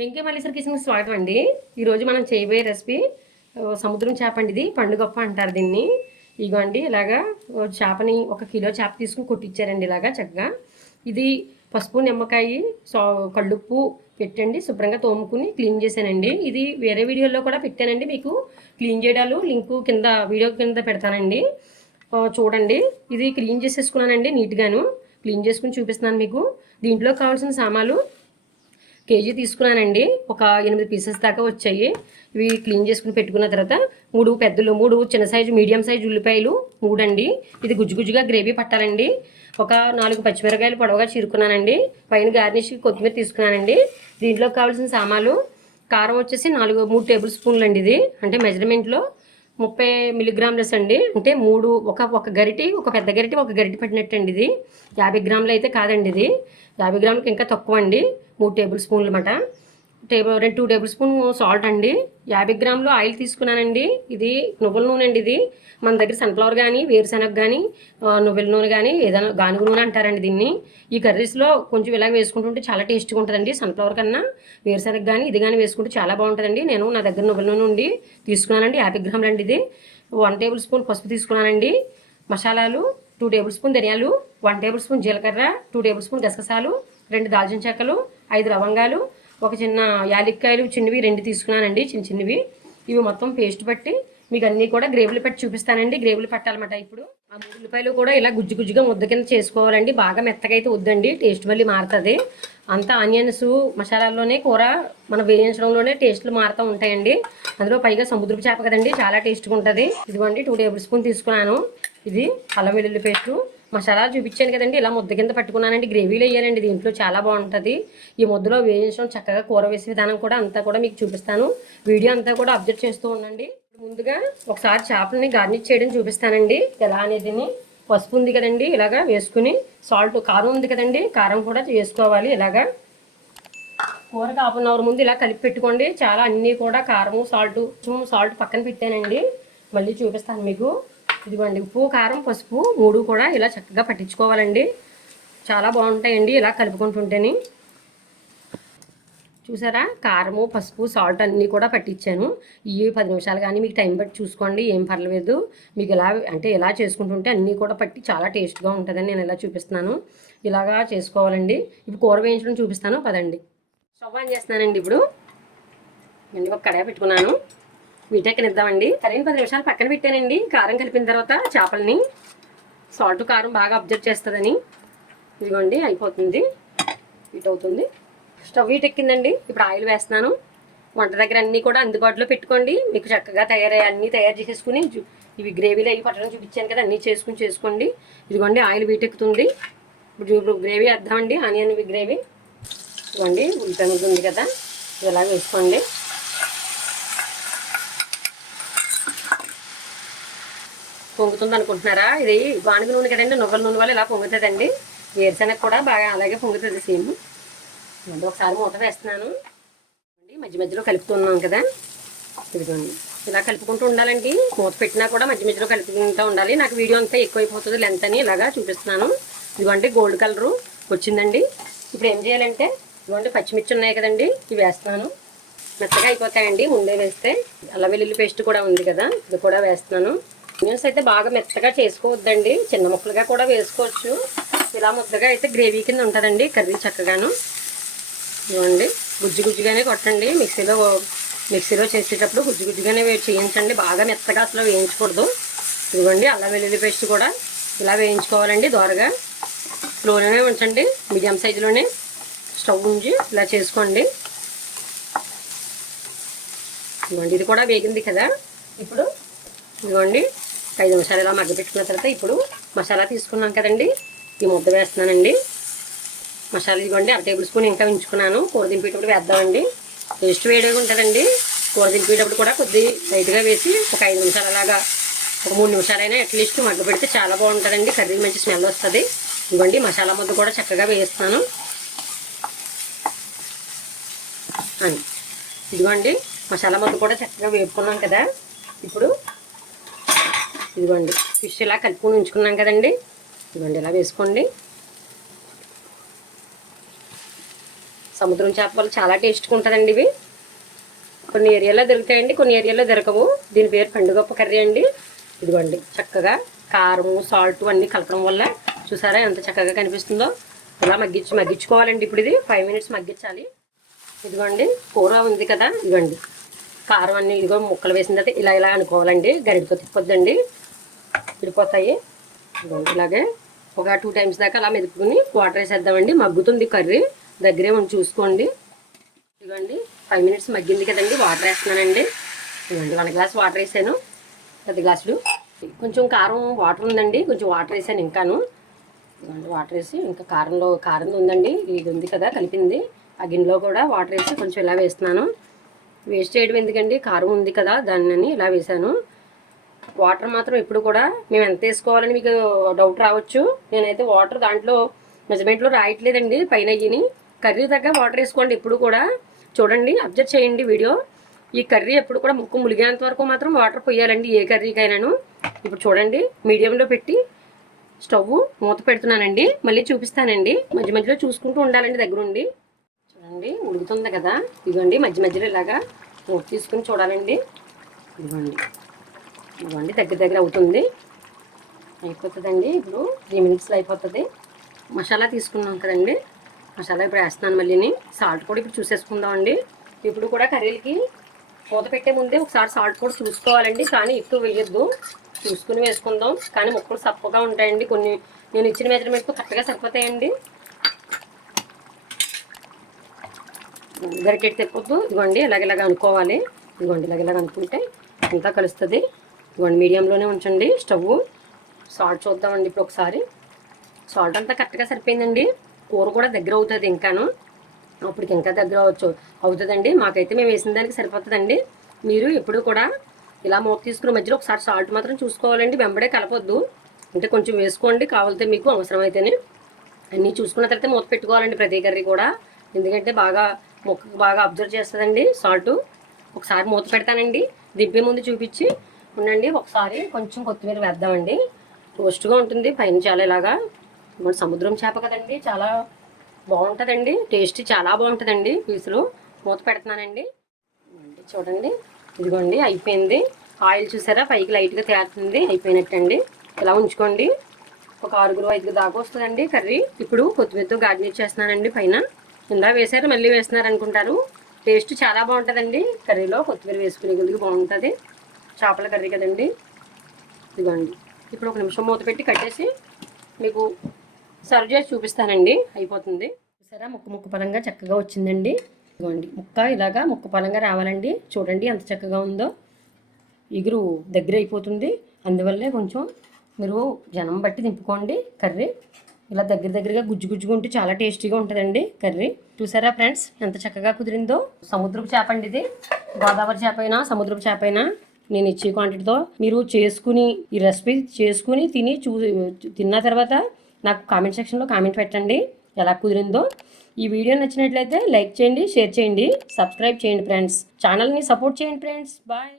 వెంకీ మల్లీశ్వర కిచెన్కి స్వాగతం అండి. ఈరోజు మనం చేయబోయే రెసిపీ సముద్రం చేప అండి. ఇది పండుగప్ప అంటారు దీన్ని. ఇగోండి ఇలాగా చేపని 1 కిలో చేప తీసుకుని కొట్టించారండి ఇలాగా చక్కగా. ఇది పసుపు నిమ్మకాయ కళ్ళుప్పు పెట్టండి శుభ్రంగా తోముకుని క్లీన్ చేశానండి. ఇది వేరే వీడియోలో కూడా పెట్టానండి, మీకు క్లీన్ చేయడాలు లింకు కింద వీడియో కింద పెడతానండి, చూడండి. ఇది క్లీన్ చేసేసుకున్నానండి నీట్గాను. క్లీన్ చేసుకుని చూపిస్తున్నాను మీకు. దీంట్లో కావాల్సిన సామాన్లు కేజీ తీసుకున్నానండి. ఒక 8 పీసెస్ దాకా వచ్చాయి. ఇవి క్లీన్ చేసుకుని పెట్టుకున్న తర్వాత 3 పెద్దలు, 3 చిన్న సైజు మీడియం సైజు ఉల్లిపాయలు 3 అండి. ఇది గుజ్జుగా గ్రేవీ పట్టాలండి. ఒక 4 పచ్చిమిరకాయలు పొడవుగా చీరుకున్నానండి. పైన గార్నిష్కి కొత్తిమీర తీసుకున్నానండి. దీంట్లో కావాల్సిన సామాన్లు కారం వచ్చేసి 3 టేబుల్ స్పూన్లు అండి. ఇది అంటే మెజర్మెంట్లో 30 మిల్లీగ్రాములస్ అండి. అంటే 3 ఒక గరిటి, ఒక పెద్ద గరిటి, ఒక గరిటి పట్టినట్టు అండి. ఇది 50 గ్రాములు అయితే కాదండి. ఇది 50 గ్రాములకి ఇంకా తక్కువ అండి. 3 టేబుల్ స్పూన్లు అన్నమాట. 2 టేబుల్ స్పూన్ సాల్ట్ అండి. 50 గ్రాములు ఆయిల్ తీసుకున్నానండి. ఇది నువ్వుల నూనె అండి. ఇది మన దగ్గర సన్ఫ్లవర్ కానీ వేరుశనగ కానీ నువ్వుల నూనె కానీ ఏదైనా గానుగ నూనె అంటారండి దీన్ని. ఈ కర్రీస్లో కొంచెం ఇలాగ వేసుకుంటుంటే చాలా టేస్ట్గా ఉంటుందండి. సన్ఫ్లవర్ కన్నా వేరుశనగ కానీ ఇది కానీ వేసుకుంటే చాలా బాగుంటుందండి. నేను నా దగ్గర నువ్వుల నూనె ఉండి తీసుకున్నానండి. 50 గ్రాములు అండి. ఇది 1 టేబుల్ స్పూన్ పసుపు తీసుకున్నానండి. మసాలాలు 2 టేబుల్ స్పూన్ ధనియాలు, 1 టేబుల్ స్పూన్ జీలకర్ర, 2 టేబుల్ స్పూన్ గసగసాలు, 2 దాల్చిన చెక్కలు, 5 లవంగాలు, ఒక చిన్న యాలక్కాయలు చిన్నవి 2 తీసుకున్నానండి, చిన్నవి. ఇవి మొత్తం పేస్ట్ పట్టి మీకు అన్నీ కూడా గ్రేవీలు పెట్టి చూపిస్తానండి. గ్రేవీలు పట్టాలన్నమాట. ఇప్పుడు ఆ 3 ఉల్లిపాయలు కూడా ఇలా గుజ్జుగా ముద్ద కింద చేసుకోవాలండి. బాగా మెత్తగా అయితే వద్దండి, టేస్ట్ మళ్ళీ మారుతుంది. అంతా ఆనియన్స్ మసాలాల్లోనే కూర మనం వేయించడంలోనే టేస్ట్లు మారుతూ ఉంటాయండి. అందులో పైగా సముద్రపు చేప కదండి, చాలా టేస్ట్గా ఉంటుంది. ఇదిగోండి 2 టేబుల్ స్పూన్ తీసుకున్నాను. ఇది అల్లం వెల్లుల్లి పేస్టు. మసాలాలు చూపించాను కదండి, ఇలా ముద్ద కింద పట్టుకున్నానండి. గ్రేవీలు వేయాలండి దీంట్లో, చాలా బాగుంటుంది. ఈ ముద్దలో వేయించడం చక్కగా కూర వేసే విధానం కూడా అంతా కూడా మీకు చూపిస్తాను. వీడియో అంతా కూడా అబ్జర్వ్ చేస్తూ ఉండండి. ముందుగా ఒకసారి చేపలని గార్నిష్ చేయడం చూపిస్తానండి ఎలా అనేది. పసుపు ఉంది కదండి, ఇలాగా వేసుకుని సాల్ట్, కారం ఉంది కదండి, కారం కూడా వేసుకోవాలి. ఇలాగా కూరకు 1/2 అవర్ ముందు ఇలా కలిపి పెట్టుకోండి. చాలా అన్నీ కూడా కారము సాల్ట్ పక్కన పెట్టానండి, మళ్ళీ చూపిస్తాను మీకు. ఇదిగోండి ఉప్పు కారం పసుపు 3 కూడా ఇలా చక్కగా పట్టించుకోవాలండి. చాలా బాగుంటాయండి ఇలా కలుపుకుంటుంటేనే. చూసారా, కారము పసుపు సాల్ట్ అన్నీ కూడా పట్టించాను. ఈ 10 నిమిషాలు కానీ మీకు టైం బట్టి చూసుకోండి, ఏం పర్లేదు. మీకు ఎలా చేసుకుంటుంటే అన్నీ కూడా పట్టి చాలా టేస్ట్గా ఉంటుందని నేను ఇలా చూపిస్తున్నాను. ఇలాగా చేసుకోవాలండి. ఇప్పుడు కూర వేయించడం చూపిస్తాను పదండి. స్టవ్ ఆన్ చేస్తున్నానండి. ఇప్పుడు ఒక కడాయి పెట్టుకున్నాను. వీటెక్కనిద్దామండి. కర్రీని 10 నిమిషాలు పక్కన పెట్టానండి. కారం కలిపిన తర్వాత చేపలని సాల్ట్ కారం బాగా అబ్జర్వ్ చేస్తుందని. ఇదిగోండి అయిపోతుంది, హీట్ అవుతుంది. స్టవ్ హీట్ ఎక్కిందండి. ఇప్పుడు ఆయిల్ వేస్తున్నాను. వంట దగ్గర అన్నీ కూడా అందుబాటులో పెట్టుకోండి. మీకు చక్కగా అన్నీ తయారు చేసేసుకుని ఇవి గ్రేవీలు అవి పట్టడం చూపించాను కదా, అన్నీ చేసుకోండి. ఇదిగోండి ఆయిల్ హీట్ ఎక్కుతుంది. ఇప్పుడు గ్రేవీ వేద్దామండి. Onion gravy. ఇదిగోండి ఉల్లిపాయ ముద్ద ఉంది కదా, ఇలా వేసుకోండి. పొంగుతుంది అనుకుంటున్నారా? ఇది గానుగ నూనె కదండి, నువ్వుల నూనె వల్ల ఇలా పొంగుతుందండి. వేరుశనగ కూడా బాగా అలాగే పొంగుతుంది సేమ్. ఒకసారి మూత వేస్తున్నాను. మధ్య మధ్యలో కలుపుతున్నాం కదా, ఇదిగోండి ఇలా కలుపుకుంటూ ఉండాలండి. మూత పెట్టినా కూడా మధ్య మధ్యలో కలుపుకుంటూ ఉండాలి. నాకు వీడియో అంతా ఎక్కువైపోతుంది లెంత్ అని ఇలాగా చూపిస్తున్నాను. ఇదిగోండి గోల్డ్ కలరు వచ్చిందండి. ఇప్పుడు ఏం చేయాలంటే ఇదిగోండి పచ్చిమిర్చి ఉన్నాయి కదండి, ఇవి వేస్తున్నాను. మెత్తగా అయిపోతాయండి ముందే వేస్తే. అల్లం వెల్లుల్లి పేస్ట్ కూడా ఉంది కదా, ఇది కూడా వేస్తున్నాను. ఆనియన్స్ అయితే బాగా మెత్తగా చేసుకోవద్దండి, చిన్న ముక్కలుగా కూడా వేసుకోవచ్చు. ఇలా ముద్దగా అయితే గ్రేవీ కింద ఉంటుందండి కర్రీ చక్కగాను. ఇవ్వండి గుజ్జుగానే కొట్టండి. మిక్సీలో చేసేటప్పుడు గుజ్జుగానే చేయించండి, బాగా మెత్తగా అసలు వేయించకూడదు. ఇదిగోండి అల్లం వెల్లుల్లి పేస్ట్ కూడా ఇలా వేయించుకోవాలండి దోరగా. స్లోలోనే ఉంచండి, మీడియం సైజులోనే స్టవ్ ఉంచి ఇలా చేసుకోండి. ఇదిగోండి ఇది కూడా వేగింది కదా. ఇప్పుడు ఇదిగోండి 5 నిమిషాలు ఇలా మగ్గపెట్టుకున్న తర్వాత ఇప్పుడు మసాలా తీసుకున్నాం కదండి, ఈ ముద్ద వేస్తున్నానండి. మసాలా ఇదిగోండి 1/2 టేబుల్ స్పూన్ ఇంకా ఉంచుకున్నాను. కూర దింపేటప్పుడు వేద్దామండి, టేస్ట్ వేడిగా ఉంటుందండి. కూర దింపేటప్పుడు కూడా కొద్ది లైట్గా వేసి ఒక 5 నిమిషాలు అలాగా, ఒక 3 నిమిషాలైనా అట్లీస్ట్ మగ్గ పెడితే చాలా బాగుంటుందండి. కర్రీ మంచి స్మెల్ వస్తుంది. ఇదిగోండి మసాలా ముద్ద కూడా చక్కగా వేస్తున్నాను. ఇదిగోండి మసాలా ముద్ద కూడా చక్కగా వేపుకున్నాం కదా. ఇప్పుడు ఇదిగోండి ఫిష్ ఇలా కలుపుకొని ఉంచుకున్నాం కదండి, ఇదిగోండి ఇలా వేసుకోండి. సముద్రం చేప వల్ల చాలా టేస్ట్గా ఉంటుందండి ఇవి. కొన్ని ఏరియాలో దొరుకుతాయండి, కొన్ని ఏరియాలో దొరకవు. దీని పేరు పండుగప్ప కర్రీ అండి. ఇదిగోండి చక్కగా కారం సాల్ట్ అన్నీ కలపడం వల్ల చూసారా ఎంత చక్కగా కనిపిస్తుందో. ఇలా మగ్గించుకోవాలండి. ఇప్పుడు ఇది 5 మినిట్స్ మగ్గించాలి. ఇదిగోండి కూర ఉంది కదా, ఇదిగోండి కారం అన్నీ ఇదిగో ముక్కలు వేసిన తర్వాత ఇలా ఇలా అనుకోవాలండి. గరిటతో తిప్పొద్దండి, విడిపోతాయి. ఇదిగోండి ఇలాగే ఒక 2 టైమ్స్ దాకా అలా మెదుపుకుని వాటర్ వేసేద్దామండి. మగ్గుతుంది కర్రీ, దగ్గరే ఉండి చూసుకోండి. ఇదిగోండి 5 మినిట్స్ మగ్గింది కదండి, వాటర్ వేస్తున్నానండి. ఇదిగోండి 1 గ్లాస్ వాటర్ వేసాను, 10 గ్లాసులు. కొంచెం కారం వాటర్ ఉందండి, కొంచెం వాటర్ వేసాను ఇంకాను. ఇదిగోండి వాటర్ వేసి ఇంకా కారం ఉందండి, ఇది ఉంది కదా కలిపింది, ఆ గిన్నెలో కూడా వాటర్ వేసి కొంచెం ఇలా వేస్తున్నాను. వేస్ట్ చేయడం ఎందుకండి, కారం ఉంది కదా దాన్ని ఇలా వేసాను. వాటర్ మాత్రం ఎప్పుడు కూడా మేము ఎంత వేసుకోవాలని మీకు డౌట్ రావచ్చు. నేనైతే వాటర్ దాంట్లో మెజర్మెంట్లో రాయట్లేదండి, పైన అయ్యిని కర్రీ దగ్గర వాటర్ వేసుకోండి ఎప్పుడు కూడా. చూడండి, అబ్జర్వ్ చేయండి వీడియో. ఈ కర్రీ ఎప్పుడు కూడా ముక్కు ములిగేంత వరకు మాత్రం వాటర్ పోయాలండి ఏ కర్రీకైనాను. ఇప్పుడు చూడండి మీడియంలో పెట్టి స్టవ్ మూత పెడుతున్నానండి, మళ్ళీ చూపిస్తానండి. మధ్య మధ్యలో చూసుకుంటూ ఉండాలండి దగ్గరుండి. చూడండి ఉడుకుతుంది కదా, ఇదిగోండి మధ్య మధ్యలో ఇలాగా మూత తీసుకుని చూడాలండి. ఇదిగోండి దగ్గర అవుతుంది, అయిపోతుందండి. ఇప్పుడు 3 మినిట్స్లో అయిపోతుంది. మసాలా తీసుకున్నాం కదండి, మసాలా ఇప్పుడు వేస్తున్నాను. మళ్ళీని సాల్ట్ కూడా ఇప్పుడు చూసేసుకుందామండి. ఇప్పుడు కూడా కర్రీలకి మూత పెట్టే ముందే ఒకసారి సాల్ట్ కూడా చూసుకోవాలండి, కానీ ఎక్కువ వేయొద్దు, చూసుకుని వేసుకుందాం. కానీ ముక్కలు సప్పగా ఉంటాయండి, కొన్ని నేను ఇచ్చిన మెజర్మెంట్తో కరెక్ట్గా సరిపోతాయండి. గరిటెట్ తెప్పొద్దు. ఇదిగోండి ఇలాగ అనుకోవాలి. ఇదిగోండి ఇలాగ అనుకుంటే అంతా కలుస్తుంది. ఇదిగోండి మీడియంలోనే ఉంచండి స్టవ్. సాల్ట్ చూద్దామండి ఇప్పుడు ఒకసారి. సాల్ట్ అంతా కరెక్ట్గా సరిపోయిందండి. కూర కూడా దగ్గర అవుతుంది ఇంకాను, అప్పటికి ఇంకా దగ్గర అవుతుందండి. మాకైతే మేము వేసిన దానికి సరిపోతుందండి. మీరు ఎప్పుడు కూడా ఇలా మూత తీసుకున్న మధ్యలో ఒకసారి సాల్ట్ మాత్రం చూసుకోవాలండి, వెంబడే కలపొద్దు. అంటే కొంచెం వేసుకోండి కావాలితే, మీకు అవసరమైతేనే. అన్నీ చూసుకున్న తర్వాత మూత పెట్టుకోవాలండి ప్రతి కర్రీ కూడా, ఎందుకంటే ముక్కకు బాగా అబ్జర్వ్ చేస్తుందండి సాల్ట్. ఒకసారి మూత పెడతానండి, దింపే ముందు చూపించి ఉండండి. ఒకసారి కొంచెం కొత్తిమీర వేద్దామండి, టేస్ట్గా ఉంటుంది పైన. చాలా ఇలాగా సముద్రం చేప కదండి, చాలా బాగుంటుందండి, టేస్ట్ చాలా బాగుంటుందండి. పీసులు మూత పెడుతున్నానండి. చూడండి ఇదిగోండి అయిపోయింది. ఆయిల్ చూసారా పైకి లైట్గా తేలుతుంది, అయిపోయినట్టండి. ఇలా ఉంచుకోండి, ఒక 6-5 దాకా వస్తుందండి కర్రీ. ఇప్పుడు కొత్తిమీరతో గార్నిష్ చేస్తున్నానండి పైన. ఇలా వేసారు మళ్ళీ వేస్తున్నారు అనుకుంటారు, టేస్ట్ చాలా బాగుంటుందండి కర్రీలో కొత్తిమీర వేసుకునే కొద్దిగా బాగుంటుంది. చేపల కర్రీ కదండి. ఇదిగోండి ఇప్పుడు 1 నిమిషం మూత పెట్టి కట్టేసి మీకు సర్వ్ చేసి చూపిస్తానండి, అయిపోతుంది. చూసారా ముక్క పరంగా చక్కగా వచ్చిందండి. ఇదిగోండి ముక్క పరంగా రావాలండి. చూడండి ఎంత చక్కగా ఉందో. ఎగురు దగ్గర అయిపోతుంది, అందువల్లే కొంచెం మీరు జనం బట్టి దింపుకోండి. కర్రీ ఇలా దగ్గరగా గుజ్జుగా ఉంటే చాలా టేస్టీగా ఉంటుందండి కర్రీ. చూసారా ఫ్రెండ్స్ ఎంత చక్కగా కుదిరిందో. సముద్రపు చేప అండి ఇది, గోదావరి చేప అయినా సముద్రపు చేప అయినా నేను ఇచ్చే క్వాంటిటీతో మీరు చేసుకుని ఈ రెసిపీ చేసుకుని తిన్న తర్వాత నాకు కామెంట్ సెక్షన్లో కామెంట్ పెట్టండి ఎలా కుదిరిందో. ఈ వీడియో నచ్చినట్లయితే లైక్ చేయండి, షేర్ చేయండి, సబ్స్క్రైబ్ చేయండి ఫ్రెండ్స్. ఛానల్ని సపోర్ట్ చేయండి ఫ్రెండ్స్. బాయ్.